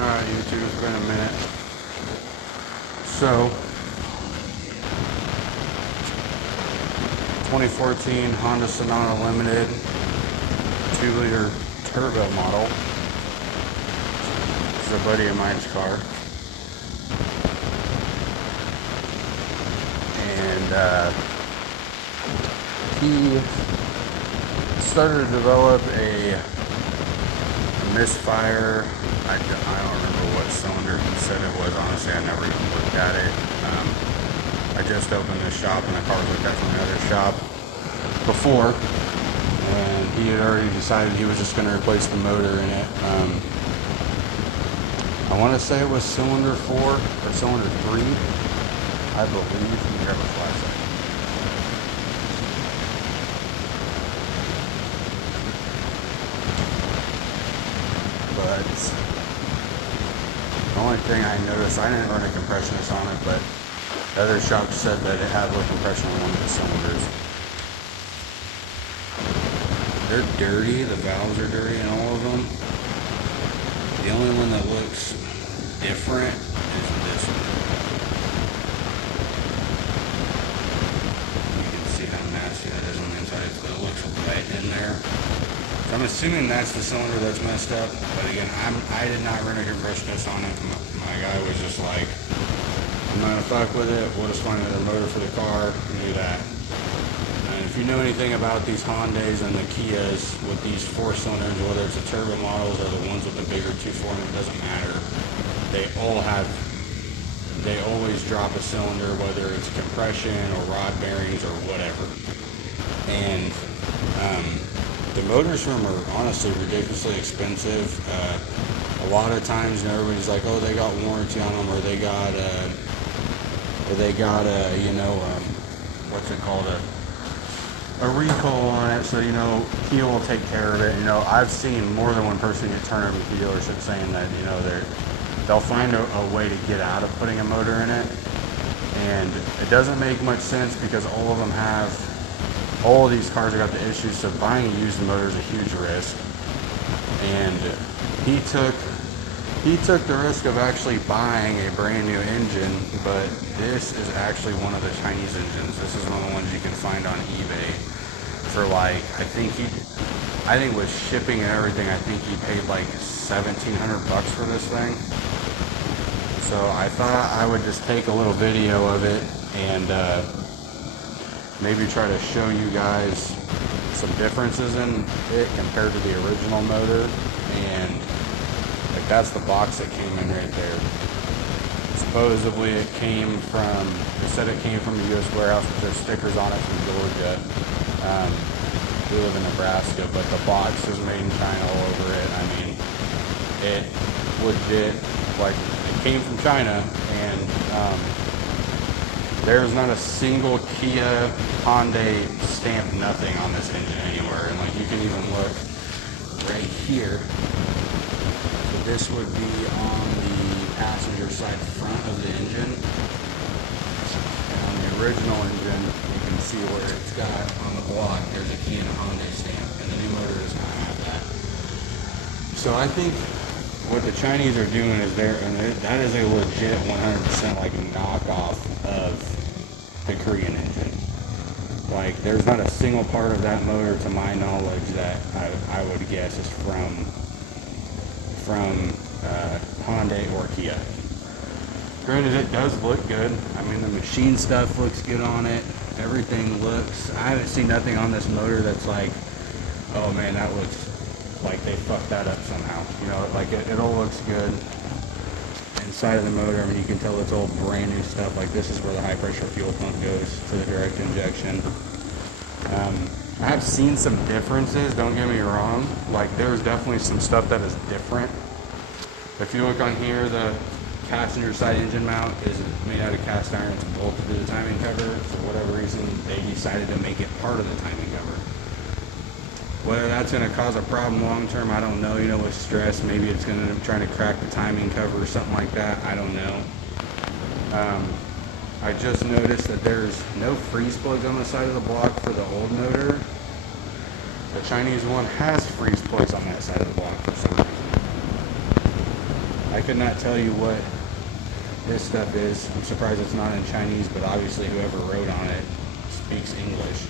Alright, YouTube, it's been a minute. So, 2014 Honda Sonata Limited 2-liter turbo model. This is a buddy of mine's car. And he started to develop a misfire. I don't remember what cylinder he said it was. Honestly, I never even looked at it. I just opened this shop and the car was looked at from another shop before, and he had already decided he was just going to replace the motor in it. I want to say it was cylinder 4 or cylinder 3, I believe. Let me grab a flashlight. But the only thing I noticed, I didn't run a compressionist on it, but the other shop said that it had low compression on one of the cylinders. They're dirty, the valves are dirty in all of them. The only one that looks different is this one. You can see how nasty that is on the inside, so it looks wet in there. So I'm assuming that's the cylinder that's messed up, but again, I did not run a compressionist on it. My guy was just like, I'm not gonna fuck with it, we'll just find another motor for the car, and do that. And if you know anything about these Hyundais and the Kias with these 4-cylinders, whether it's the turbo models or the ones with the bigger 2.4, it doesn't matter. They always drop a cylinder, whether it's compression or rod bearings or whatever. And the motors from them are honestly ridiculously expensive. A lot of times, everybody's like, oh, they got warranty on them, or they got what's it called, a recall on it, so Kia will take care of it. I've seen more than one person get turned over to the dealership saying that they'll find a way to get out of putting a motor in it, and it doesn't make much sense because all of these cars have got the issues. So buying a used motor is a huge risk, and he took the risk of actually buying a brand new engine, but this is actually one of the Chinese engines. This is one of the ones you can find on eBay for I think with shipping and everything, I think he paid like $1,700 for this thing. So I thought I would just take a little video of it and maybe try to show you guys some differences in it compared to the original motor. And that's the box that came in right there. Supposedly it said it came from a U.S. warehouse, but there's stickers on it from Georgia. We live in Nebraska, but the box is made in China all over it. I mean, it legit, it came from China, and there's not a single Kia, Hyundai stamp, nothing on this engine anywhere. And you can even look right here. So this would be on the passenger side front of the engine. And on the original engine, you can see where it's got on the block, there's a Kia and a Hyundai stamp, and the new motor does not have that. So I think what the Chinese are doing is that is a legit 100% knockoff of the Korean engine. There's not a single part of that motor, to my knowledge, that I would guess is from Hyundai or Kia. Granted, it does look good. I mean, the machine stuff looks good on it. Everything looks. I haven't seen nothing on this motor that's oh man, that looks like they fucked that up somehow. It all looks good. Inside of the motor, I mean, you can tell it's all brand new stuff. This is where the high pressure fuel pump goes to the direct injection. I have seen some differences, don't get me wrong. There's definitely some stuff that is different. If you look on here, the passenger side engine mount is made out of cast iron. It's bolted to the timing cover. For whatever reason, they decided to make it part of the timing cover. Whether that's going to cause a problem long term, I don't know. With stress, maybe it's going to try to crack the timing cover or something like that. I don't know. I just noticed that there's no freeze plugs on the side of the block for the old motor. The Chinese one has freeze plugs on that side of the block for some reason. I I could not tell you what this stuff is. I'm surprised it's not in Chinese, but obviously whoever wrote on it speaks English.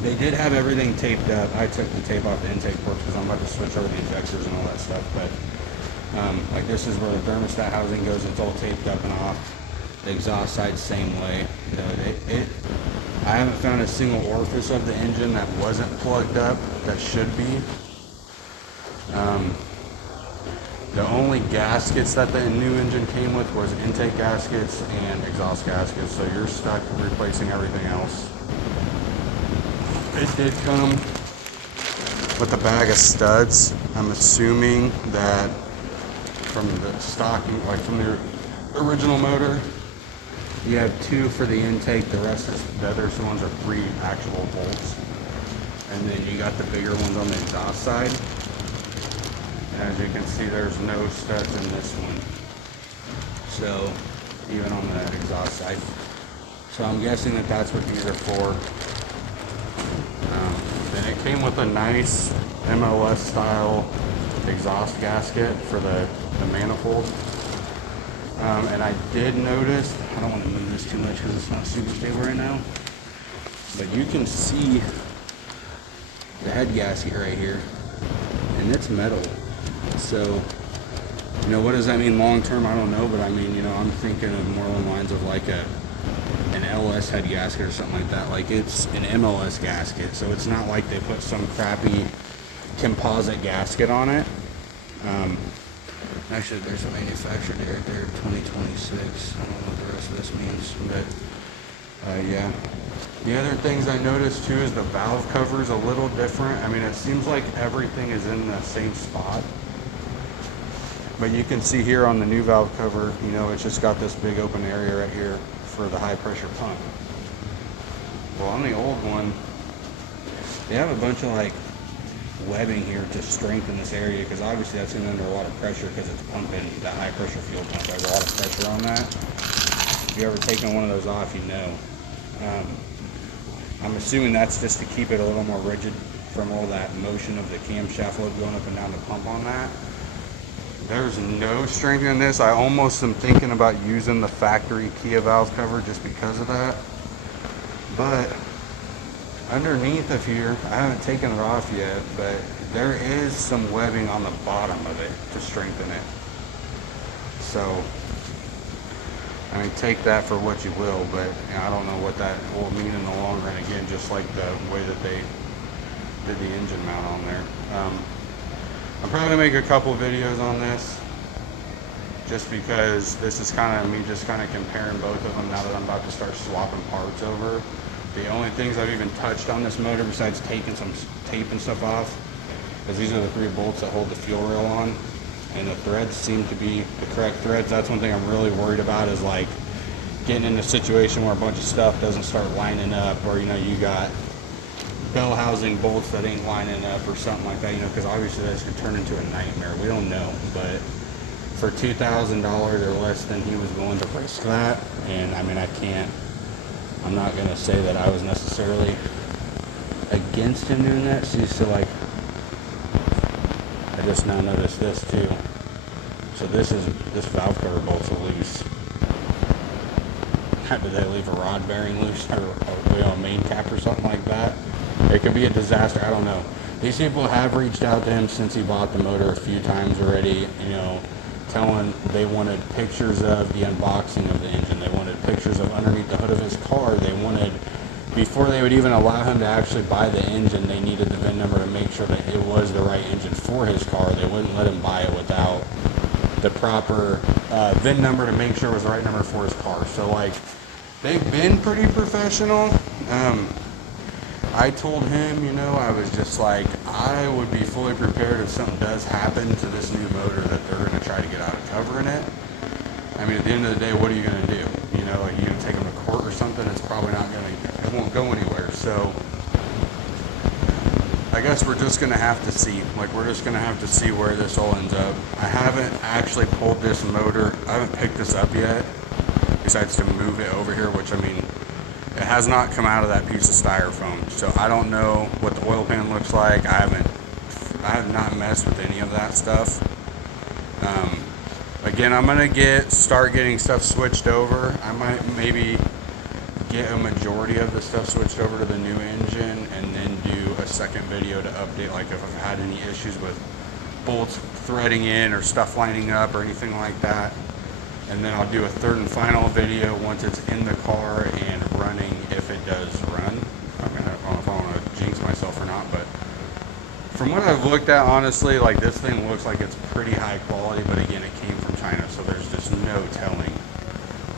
They did have everything taped up. I took the tape off the intake ports because I'm about to switch over the infectors and all that stuff. But like this is where the thermostat housing goes. It's all taped up and off. The exhaust side same way. I haven't found a single orifice of the engine that wasn't plugged up that should be. The only gaskets that the new engine came with was intake gaskets and exhaust gaskets, so you're stuck replacing everything else. It did come with a bag of studs. I'm assuming that from the stocking, like from the original motor, you have 2 for the intake, the rest is, the other ones are 3 actual bolts. And then you got the bigger ones on the exhaust side. And as you can see, there's no studs in this one. So, even on the exhaust side. So I'm guessing that that's what these are for. Then it came with a nice MLS style exhaust gasket for the manifold. And I did notice, I don't want to move this too much because it's not super stable right now, but you can see the head gasket right here, and it's metal. So, you know, what does that mean long term? I don't know, but I mean, you know, I'm thinking of more along the lines of like an LS head gasket or something like that. Like it's an MLS gasket, so it's not like they put some crappy composite gasket on it. Actually, there's a manufacturer date right there, 2026. I don't know what the rest of this means, but yeah. The other things I noticed too is the valve cover is a little different. I mean, it seems like everything is in the same spot, but you can see here on the new valve cover, you know, it's just got this big open area right here for the high pressure pump. Well, on the old one, they have a bunch of like webbing here to strengthen this area, because obviously that's under a lot of pressure because it's pumping that high pressure fuel pump. There's a lot of pressure on that. If you've ever taken one of those off, you know. I'm assuming that's just to keep it a little more rigid from all that motion of the camshaft fluid going up and down the pump on that. There's no strength in this. I almost am thinking about using the factory Kia valve cover just because of that. But underneath of here, I haven't taken it off yet, but there is some webbing on the bottom of it to strengthen it. So, I mean, take that for what you will, but you know, I don't know what that will mean in the long run. Again, just like the way that they did the engine mount on there. I'm probably gonna make a couple videos on this, just because this is kind of me just kind of comparing both of them now that I'm about to start swapping parts over. The only things I've even touched on this motor, besides taking some tape and stuff off, is these are the 3 bolts that hold the fuel rail on, and the threads seem to be the correct threads. That's one thing I'm really worried about, is like getting in a situation where a bunch of stuff doesn't start lining up, or you know, you got bell housing bolts that ain't lining up or something like that, you know, because obviously that's could turn into a nightmare. We don't know, but for $2,000 or less than he was willing to risk that, and I mean, I'm not going to say that I was necessarily against him doing that. See, so like, I just now noticed this too. So this valve cover bolt's loose. Did they leave a rod bearing loose, or a main cap or something like that? It could be a disaster, I don't know. These people have reached out to him since he bought the motor a few times already, you know, telling they wanted pictures of the unboxing of the engine. They wanted pictures of underneath the hood of his car. They wanted, before they would even allow him to actually buy the engine, they needed the VIN number to make sure that it was the right engine for his car. They wouldn't let him buy it without the proper VIN number to make sure it was the right number for his car. So like, they've been pretty professional. I told him, you know, I was just like, I would be fully prepared if something does happen to this new motor that they're going to try to get out of covering it. I mean, at the end of the day, what are you going to do? You know, like, you going to take them to court or something? It's probably not going to, it won't go anywhere. So I guess we're just going to have to see. Like, we're just going to have to see where this all ends up. I haven't actually pulled this motor. I haven't picked this up yet, besides to move it over here, which, I mean, it has not come out of that piece of styrofoam. So I don't know what the oil pan looks like. I haven't I have not messed with any of that stuff. Again, I'm gonna start getting stuff switched over. I might maybe get a majority of the stuff switched over to the new engine, and then do a second video to update, like if I've had any issues with bolts threading in or stuff lining up or anything like that. And then I'll do a third and final video once it's in the car and running, if it does run. I don't know if I want to jinx myself or not, but from what I've looked at, honestly, like this thing looks like it's pretty high quality, but again, it came from China, so there's just no telling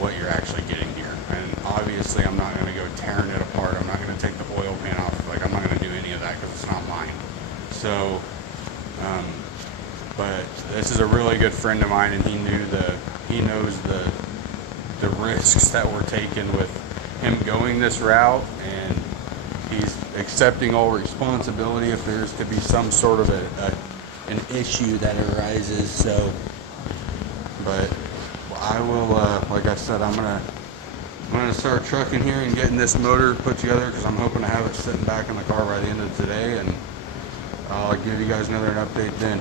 what you're actually getting here. And obviously, I'm not going to go tearing it apart. I'm not going to take the oil pan off. Like, I'm not going to do any of that because it's not mine. So, but this is a really good friend of mine, and he knows the risks that we're taking with him going this route, and he's accepting all responsibility if there's to be some sort of an issue that arises. So, but I will, like I said, I'm gonna start trucking here and getting this motor put together, because I'm hoping to have it sitting back in the car by the end of today, and I'll give you guys another update then.